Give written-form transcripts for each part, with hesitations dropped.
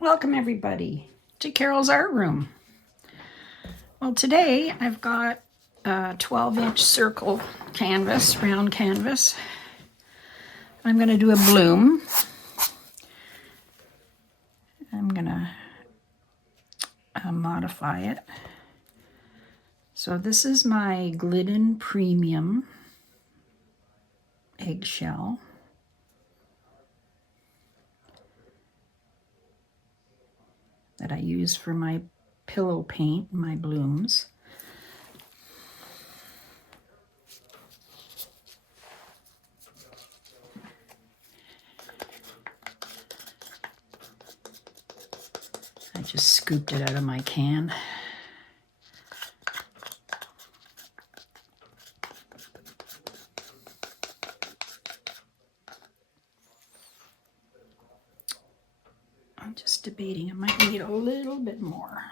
Welcome everybody to Carol's Art Room. Well, today I've got a 12-inch circle canvas, round canvas. I'm going to do a bloom. I'm going to modify it. So this is my Glidden Premium eggshell. That I use for my pillow paint, my blooms. I just scooped it out of my can. I'm just debating, I might need a little bit more.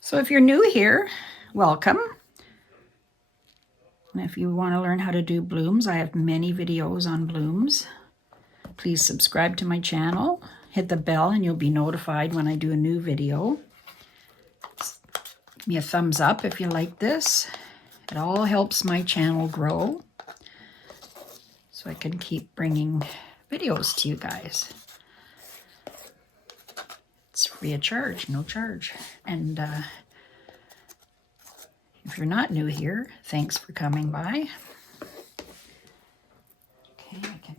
So if you're new here, welcome. And if you want to learn how to do blooms, I have many videos on blooms. Please subscribe to my channel, hit the bell, and you'll be notified when I do a new video. Give me a thumbs up if you like this. It all helps my channel grow so I can keep bringing videos to you guys. It's free of charge, no charge. And if you're not new here, thanks for coming by. Okay, I can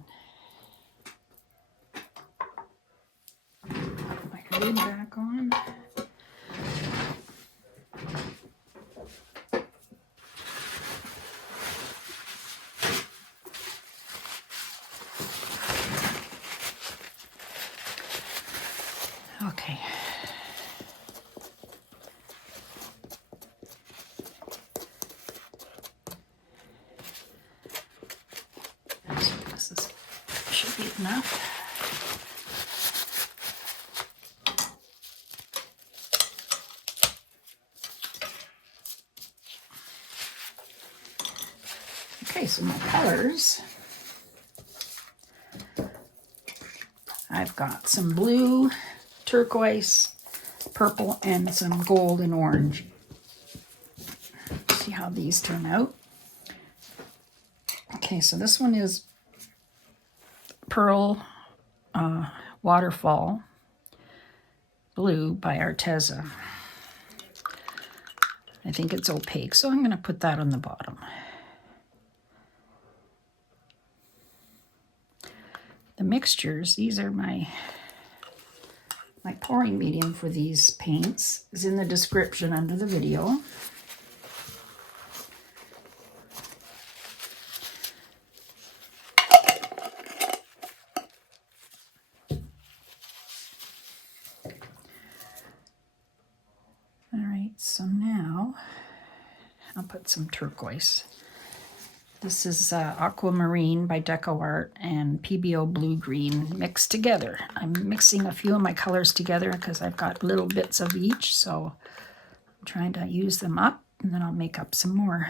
put my lid back on. Okay. This should be enough. Okay, so my colors. I've got some blue, turquoise, purple, and some gold and orange. See how these turn out. Okay, so this one is Pearl Waterfall Blue by Arteza. I think it's opaque, so I'm going to put that on the bottom. The mixtures, these are my pouring medium for these paints is in the description under the video. All right, so now I'll put some turquoise. This is Aquamarine by DecoArt and PBO Blue Green mixed together. I'm mixing a few of my colors together because I've got little bits of each, so I'm trying to use them up, and then I'll make up some more.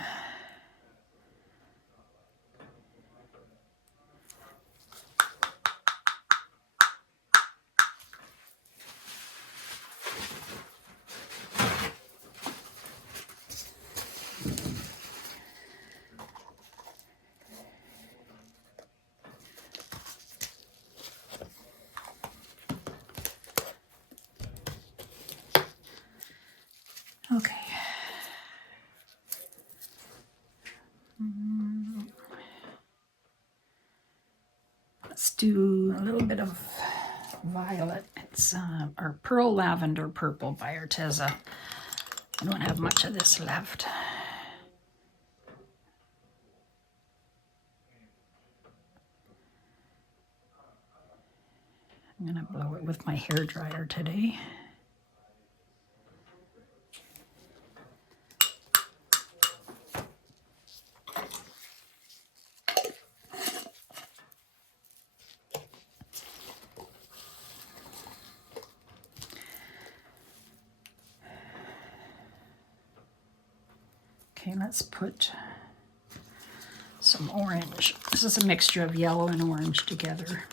Okay. Let's do a little bit of violet. It's our Pearl Lavender Purple by Arteza. I don't have much of this left. I'm going to blow it with my hair dryer today. Okay, let's put some orange. This is a mixture of yellow and orange together.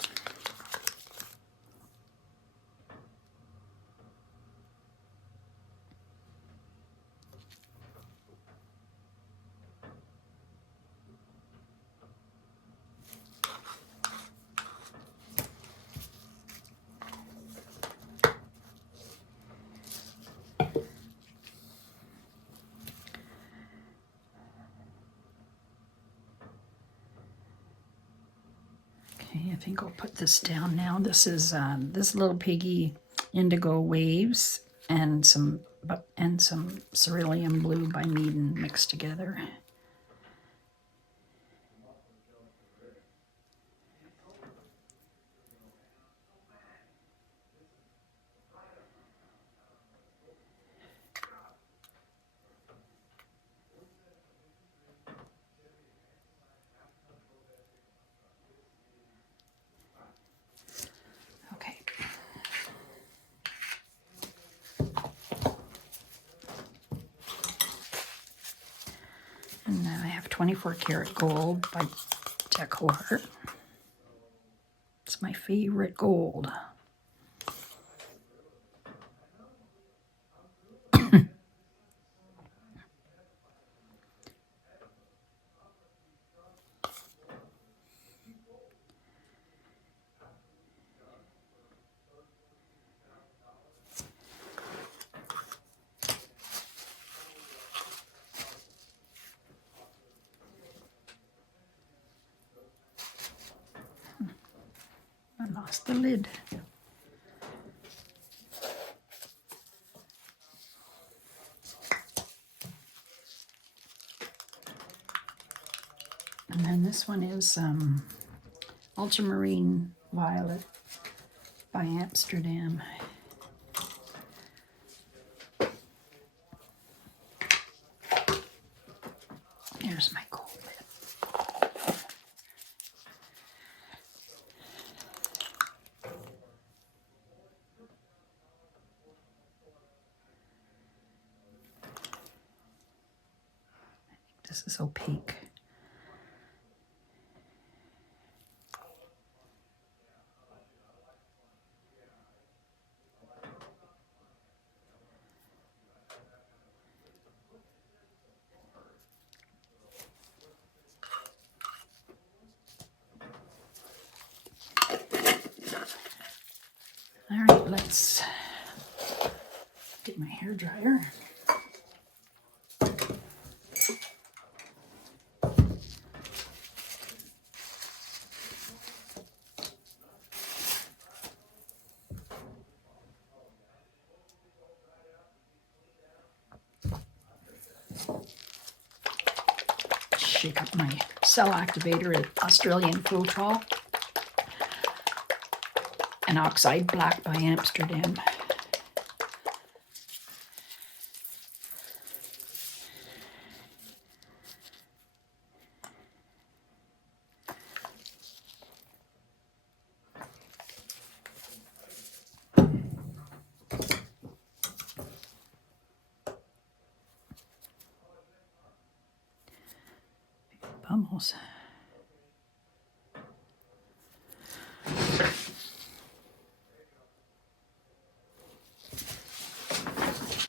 I think I'll put this down now. This is this little piggy indigo waves and some cerulean blue by Meaden mixed together. And now I have 24 karat gold by DecoArt. It's my favorite gold. I lost the lid. And then this one is Ultramarine Violet by Amsterdam. Here's my gold lid. This is opaque. All right, let's get my hair dryer. Shake up my cell activator at Australian Flutal and Oxide Black by Amsterdam. Pummels.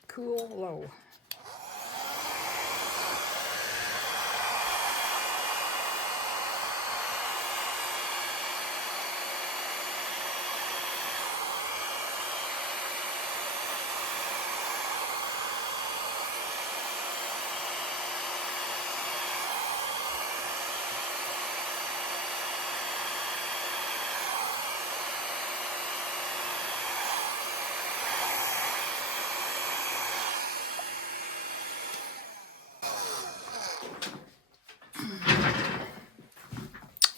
Cool low.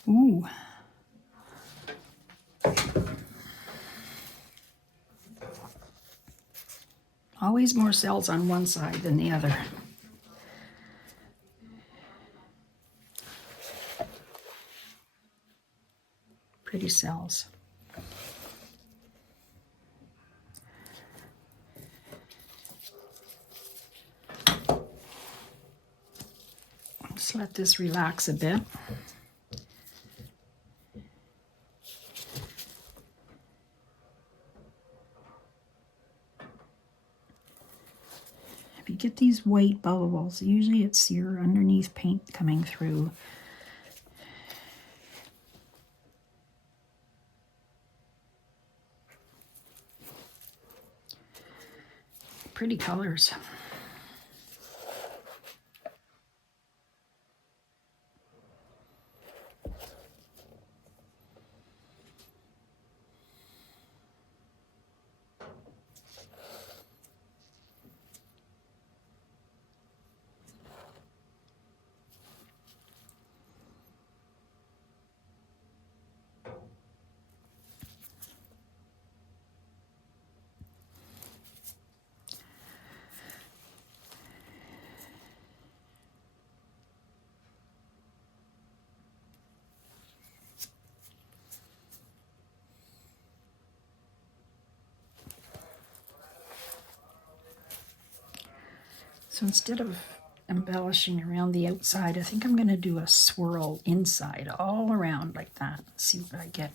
Ooh. Always more cells on one side than the other. Pretty cells. Just let this relax a bit. If you get these white bubbles, usually it's your underneath paint coming through. Pretty colors. So instead of embellishing around the outside, I think I'm going to do a swirl inside all around like that. See what I get.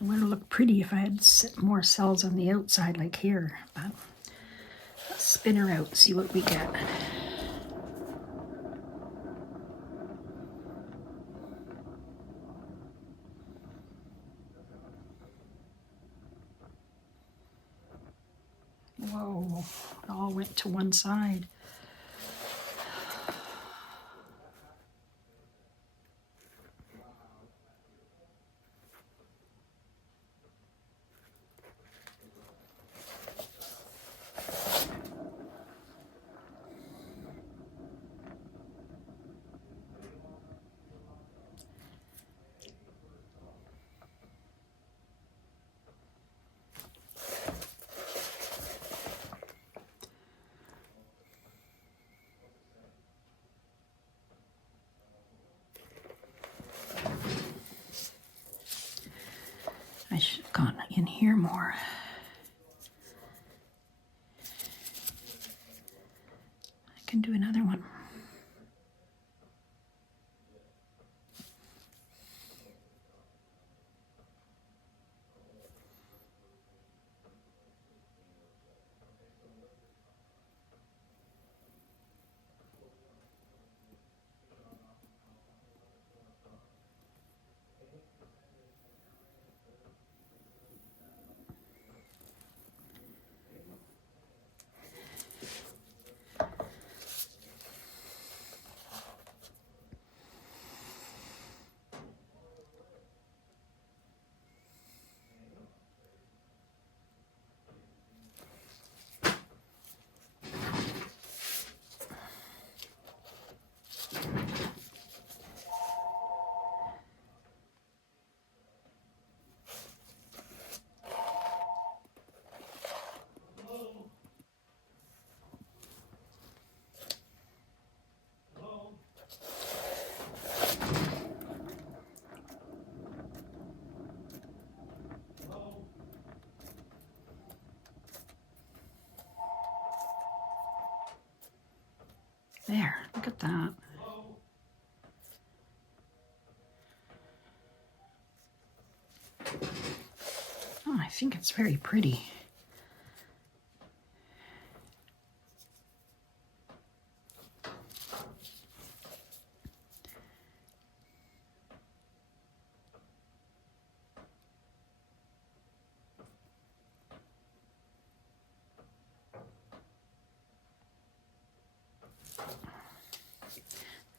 It would look pretty if I had more cells on the outside like here, but let's spin her out, see what we get. Whoa, it all went to one side. I should have gone in here more. I can do another one. There, look at that. Oh, I think it's very pretty.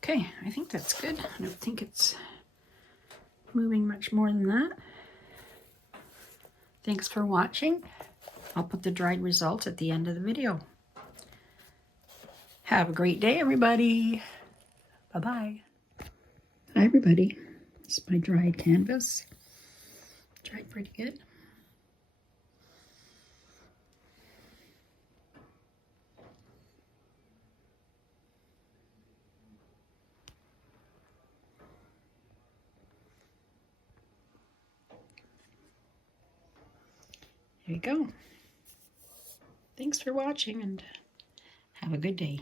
Okay, I think that's good. I don't think it's moving much more than that. Thanks for watching. I'll put the dried results at the end of the video. Have a great day, everybody. Bye-bye. Hi, everybody. This is my dried canvas. Dried pretty good. There you go. Thanks for watching and have a good day.